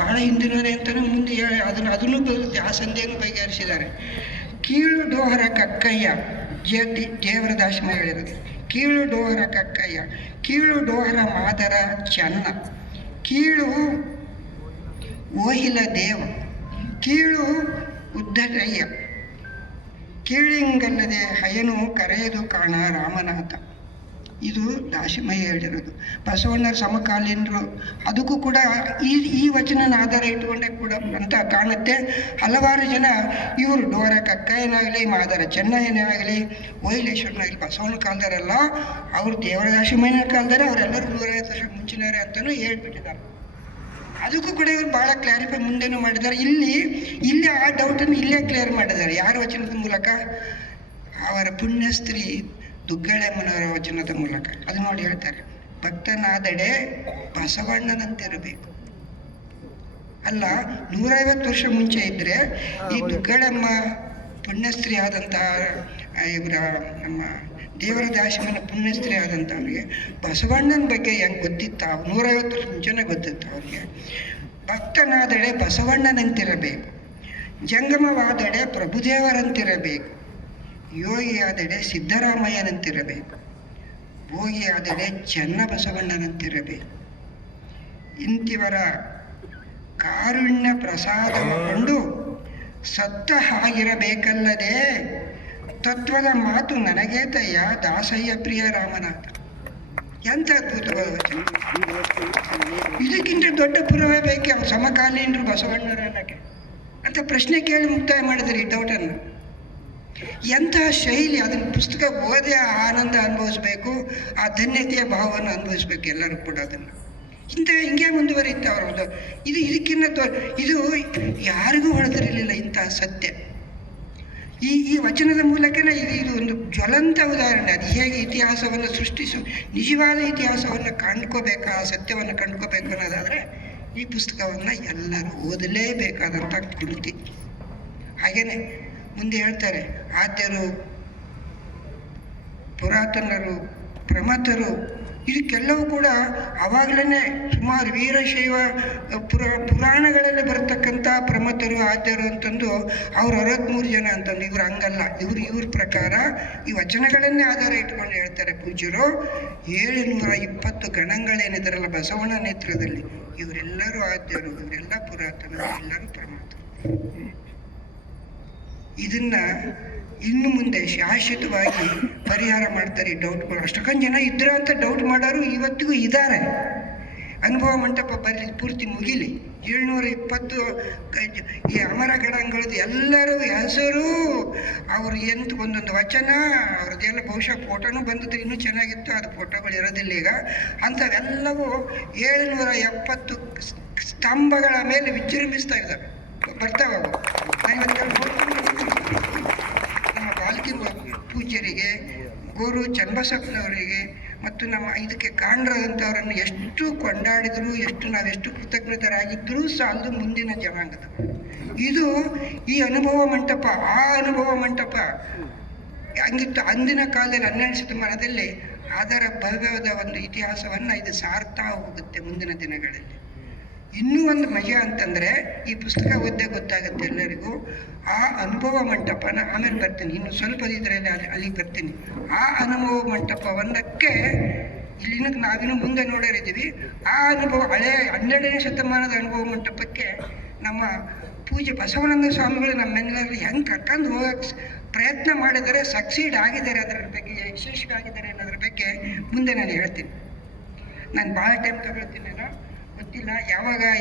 ಬಹಳ ಹಿಂದಿನವರೇ ಅಂತಲೂ ಮುಂದೆ ಅದನ್ನು ಬರುತ್ತೆ, ಆ ಸಂಧಿಯನ್ನು ಬಗೆಹರಿಸಿದ್ದಾರೆ. ಕೀಳು ಡೋಹರ ಕಕ್ಕಯ್ಯ ದೇವರ ದಾಶಮ ಹೇಳಿರೋದು. ಕೀಳು ಡೋಹರ ಕಕ್ಕಯ್ಯ, ಕೀಳು ಡೋಹರ ಮಾದರ ಚೆನ್ನ, ಕೀಳು ಓಹಿಲ ದೇವ, ಕೀಳು ಉದ್ದಟಯ್ಯ, ಕೀಳಿಂಗಲ್ಲದೆ ಹಯನು ಕರೆಯದು ಕಾಣ ರಾಮನಾಥ. ಇದು ದಾಶಮಯ್ಯ ಹೇಳಿರೋದು. ಬಸವಣ್ಣರ ಸಮಕಾಲೀನರು ಅದಕ್ಕೂ ಕೂಡ ಈ ವಚನನ ಆಧಾರ ಇಟ್ಟುಕೊಂಡೇ ಕೂಡ ಅಂತ ಕಾಣುತ್ತೆ. ಹಲವಾರು ಜನ ಇವರು ಡೋರ ಕಕ್ಕಯ್ಯನಾಗಲಿ, ಮಾದರ ಚೆನ್ನಯ್ಯನೇ ಆಗಲಿ, ಓಹಿಲೇಶ್ವರನಾಗಲಿ ಬಸವಣ್ಣ ಕಾಲದವರೆಲ್ಲ ಅವರು ದೇವರ ದಾಶಮಯ್ಯನ ಕಾಲದಾರೆ, ಅವರೆಲ್ಲರೂ 150 ವರ್ಷ ಮುಂಚಿನವರೇ ಅಂತಲೂ ಹೇಳ್ಬಿಟ್ಟಿದ್ದಾರೆ. ಅದಕ್ಕೂ ಕೂಡ ಇವರು ಭಾಳ ಕ್ಲಾರಿಫೈ ಮುಂದೆನೂ ಮಾಡಿದ್ದಾರೆ. ಇಲ್ಲಿ ಆ ಡೌಟನ್ನು ಇಲ್ಲೇ ಕ್ಲಿಯರ್ ಮಾಡಿದ್ದಾರೆ. ಯಾರ ವಚನದ ಮೂಲಕ? ಅವರ ಪುಣ್ಯಸ್ತ್ರೀ ದುಗ್ಗಳೆಮ್ಮನವರ ವಚನದ ಮೂಲಕ. ಅದು ನೋಡಿ ಹೇಳ್ತಾರೆ, ಭಕ್ತನಾದಡೆ ಬಸವಣ್ಣನಂತಿರಬೇಕು. ಅಲ್ಲ, 150 ವರ್ಷ ಮುಂಚೆ ಇದ್ದರೆ ಈ ದುಗ್ಗಳೆಮ್ಮ ಪುಣ್ಯಸ್ತ್ರೀ ಆದಂಥ ಇವರ ನಮ್ಮ ದೇವರ ದಾಶಮನ ಪುಣ್ಯಸ್ತ್ರೀ ಆದಂಥವ್ರಿಗೆ ಬಸವಣ್ಣನ ಬಗ್ಗೆ ಹೆಂಗೆ ಗೊತ್ತಿತ್ತ? 150 ವರ್ಷ ಮುಂಚೆನೇ ಗೊತ್ತಿತ್ತು ಅವ್ರಿಗೆ. ಭಕ್ತನಾದಡೆ ಬಸವಣ್ಣನಂತಿರಬೇಕು, ಜಂಗಮವಾದಡೆ ಪ್ರಭುದೇವರಂತಿರಬೇಕು, ಯೋಗಿಯಾದಡೆ ಸಿದ್ದರಾಮಯ್ಯನಂತಿರಬೇಕು, ಭೋಗಿಯಾದಡೆ ಚೆನ್ನ ಬಸವಣ್ಣನಂತಿರಬೇಕು. ಇಂತಿವರ ಕಾರುಣ್ಯ ಪ್ರಸಾದವನ್ನು ಸತ್ತ ಹಾಗಿರಬೇಕಲ್ಲದೆ ತತ್ವದ ಮಾತು ನನಗೇ ತಯ್ಯ ದಾಸಯ್ಯ ಪ್ರಿಯ ರಾಮನಾಥ. ಎಂಥ ಅದ್ಭುತವಾದ ವಚನ! ಇದಕ್ಕಿಂತ ದೊಡ್ಡ ಪುರಾವೆ ಬೇಕೆ ಅವ್ರು ಸಮಕಾಲೀನರು ಬಸವಣ್ಣರ ಅನ್ನಕ್ಕೆ ಅಂತ ಪ್ರಶ್ನೆ ಕೇಳಿ ಮುಕ್ತಾಯ ಮಾಡಿದ್ರು ಈ ಡೌಟನ್ನು. ಎಂತಹ ಶೈಲಿ! ಅದನ್ನು ಪುಸ್ತಕ ಓದಿ ಆ ಆನಂದ ಅನುಭವಿಸ್ಬೇಕು, ಆ ಧನ್ಯತೆಯ ಭಾವವನ್ನು ಅನುಭವಿಸ್ಬೇಕು ಎಲ್ಲರೂ ಕೂಡ. ಅದನ್ನು ಹಿಂಗೆ ಮುಂದುವರಿಯುತ್ತೆ ಅವರು. ಇದಕ್ಕಿಂತ ಇದು ಯಾರಿಗೂ ಹೊಳೆದಿರಲಿಲ್ಲ ಇಂತಹ ಸತ್ಯ. ಈ ವಚನದ ಮೂಲಕನೇ ಇದು ಒಂದು ಜ್ವಲಂತ ಉದಾಹರಣೆ. ಅದು ಹೇಗೆ ಇತಿಹಾಸವನ್ನು ನಿಜವಾದ ಇತಿಹಾಸವನ್ನು ಕಂಡ್ಕೋಬೇಕು, ಆ ಸತ್ಯವನ್ನು ಕಂಡ್ಕೋಬೇಕು ಅನ್ನೋದಾದರೆ ಈ ಪುಸ್ತಕವನ್ನು ಎಲ್ಲರೂ ಓದಲೇಬೇಕಾದಂಥ ಕೃತಿ. ಹಾಗೆಯೇ ಮುಂದೆ ಹೇಳ್ತಾರೆ, ಆದ್ಯರು, ಪುರಾತನರು, ಪ್ರಮಥರು, ಇದಕ್ಕೆಲ್ಲವೂ ಕೂಡ ಆವಾಗಲೇ ಸುಮಾರು ವೀರಶೈವ ಪುರಾಣಗಳಲ್ಲಿ ಬರತಕ್ಕಂಥ ಪ್ರಮಥರು, ಆದ್ಯರು ಅಂತಂದು ಅವ್ರು 63 ಜನ ಅಂತಂದು. ಇವ್ರು ಹಂಗಲ್ಲ. ಇವ್ರ ಪ್ರಕಾರ ಈ ವಚನಗಳನ್ನೇ ಆಧಾರ ಇಟ್ಕೊಂಡು ಹೇಳ್ತಾರೆ ಪೂಜ್ಯರು. 720 ಗಣಗಳೇನಿದಾರಲ್ಲ ಬಸವಣ್ಣ ನೇತ್ರದಲ್ಲಿ, ಇವರೆಲ್ಲರೂ ಆದ್ಯರು, ಇವರೆಲ್ಲ ಪುರಾತನರು, ಎಲ್ಲರೂ ಪ್ರಮಥರು. ಇದನ್ನ ಇನ್ನು ಮುಂದೆ ಶಾಶ್ವತವಾಗಿ ಪರಿಹಾರ ಮಾಡ್ತಾರೆ ಈ ಡೌಟ್ಗಳು. ಅಷ್ಟೊಂದು ಜನ ಇದ್ರ ಅಂತ ಡೌಟ್ ಮಾಡೋರು ಇವತ್ತಿಗೂ ಇದ್ದಾರೆ. ಅನುಭವ ಮಂಟಪ ಬರಲಿ, ಪೂರ್ತಿ ಮುಗಿಲಿ. 720 ಈ ಅಮರ ಗಣಗಳದ್ದು ಎಲ್ಲರೂ ಹೆಸರು, ಅವ್ರು ಒಂದೊಂದು ವಚನ, ಅವ್ರದ್ದೆಲ್ಲ ಬಹುಶಃ ಫೋಟೋನು ಬಂದಿದ್ರೆ ಇನ್ನೂ ಚೆನ್ನಾಗಿತ್ತು. ಅದು ಫೋಟೋಗಳು ಇರೋದಿಲ್ಲ ಈಗ. ಅಂಥವೆಲ್ಲವೂ 770 ಸ್ತಂಭಗಳ ಮೇಲೆ ವಿಜೃಂಭಿಸ್ತಾ ಇದ್ದಾವೆ, ಬರ್ತಾವೆ. ನಮ್ಮ ಬಾಲ್ಕಿ ಪೂಜ್ಯರಿಗೆ, ಗೋರು ಚನ್ನಬಸಪ್ಪನವರಿಗೆ ಮತ್ತು ನಮ್ಮ ಇದಕ್ಕೆ ಕಾರಣರಾದಂಥವರನ್ನು ಎಷ್ಟು ಕೊಂಡಾಡಿದ್ರು, ನಾವೆಷ್ಟು ಕೃತಜ್ಞತರಾಗಿದ್ದರೂ ಸಾಲದು ಮುಂದಿನ ಜನಾಂಗದ. ಇದು ಈ ಅನುಭವ ಮಂಟಪ, ಆ ಅನುಭವ ಮಂಟಪ ಹಂಗಿತ್ತು ಅಂದಿನ ಕಾಲದಲ್ಲಿ 12ನೇ ಶತಮಾನದಲ್ಲಿ. ಅದರ ಭವ್ಯವಾದ ಒಂದು ಇತಿಹಾಸವನ್ನು ಇದು ಸಾರ್ತಾ ಹೋಗುತ್ತೆ ಮುಂದಿನ ದಿನಗಳಲ್ಲಿ. ಇನ್ನೂ ಒಂದು ಮಜಾ ಅಂತಂದರೆ, ಈ ಪುಸ್ತಕ ಓದ್ದೇ ಗೊತ್ತಾಗುತ್ತೆ ಎಲ್ಲರಿಗೂ. ಆ ಅನುಭವ ಮಂಟಪನ ಆಮೇಲೆ ಬರ್ತೀನಿ, ಇನ್ನು ಸ್ವಲ್ಪ ಇದರಲ್ಲಿ ಅಲ್ಲಿಗೆ ಬರ್ತೀನಿ. ಆ ಅನುಭವ ಮಂಟಪವನ್ನಕ್ಕೆ ಇಲ್ಲಿನ ನಾವಿನ್ನೂ ಮುಂದೆ ನೋಡಿದ್ದೀವಿ. ಆ ಅನುಭವ ಹಳೆ 12ನೇ ಶತಮಾನದ ಅನುಭವ ಮಂಟಪಕ್ಕೆ ನಮ್ಮ ಪೂಜ್ಯ ಬಸವಾನಂದ ಸ್ವಾಮಿಗಳು ನಮ್ಮೆಲ್ಲರೂ ಹೆಂಗೆ ಕರ್ಕೊಂಡು ಹೋಗಕ್ಕೆ ಪ್ರಯತ್ನ ಮಾಡಿದರೆ, ಸಕ್ಸೀಡ್ ಆಗಿದ್ದಾರೆ, ಅದರ ಬಗ್ಗೆ ಯಶಸ್ವಿ ಆಗಿದ್ದಾರೆ ಅನ್ನೋದ್ರ ಬಗ್ಗೆ ಮುಂದೆ ನಾನು ಹೇಳ್ತೀನಿ. ನಾನು ಭಾಳ ಟೈಮ್ ತಗೊಳ್ತೀನೇನೋ ಗೊತ್ತಿಲ್ಲ, ಯಾವಾಗ